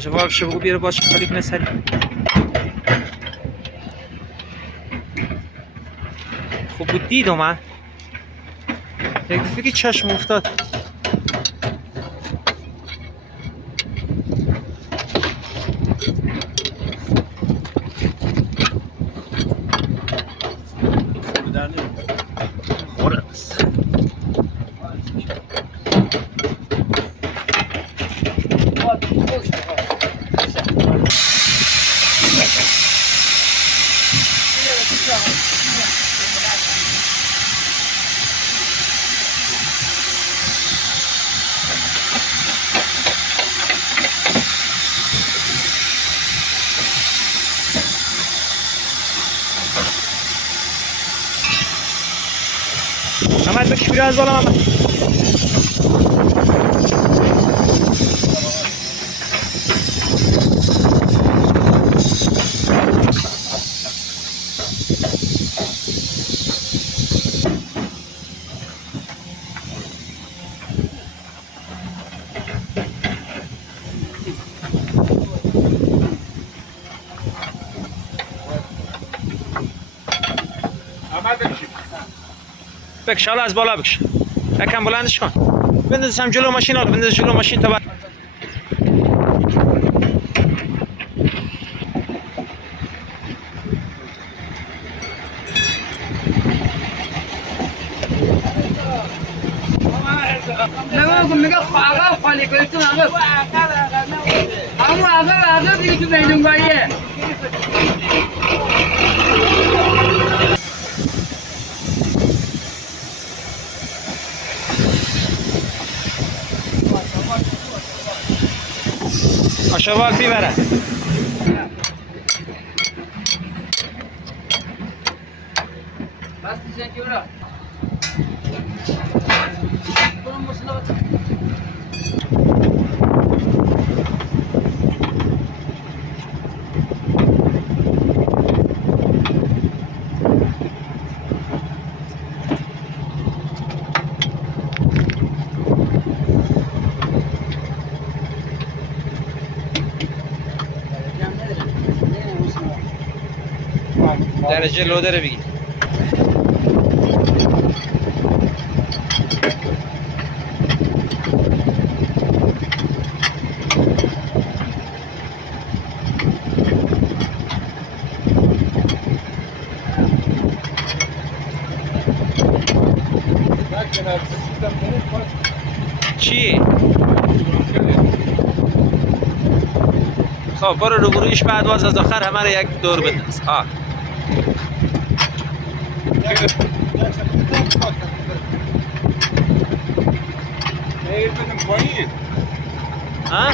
جواب شو بگو بیاره باش خالی کنه سری. خب بود دیدم من یک دفعه که چشم افتاد. محمد بکش بیرون از بالا محمد. بکش حالا از بالا بکش. یکم بلندش کن. بندازم جلو ماشین ها. بنداز جلو ماشین تا نگاه میگه آقا خالی کنیتون آقا آقا دیگه تو بیلونگاییه. آشوال بیبره. بس دیگه کی برا برام مصلحت درجه لو داره بگی. چی؟ خب برو روبرویش بعد باز از آخر همه رو یک دور بنداز. ها ها؟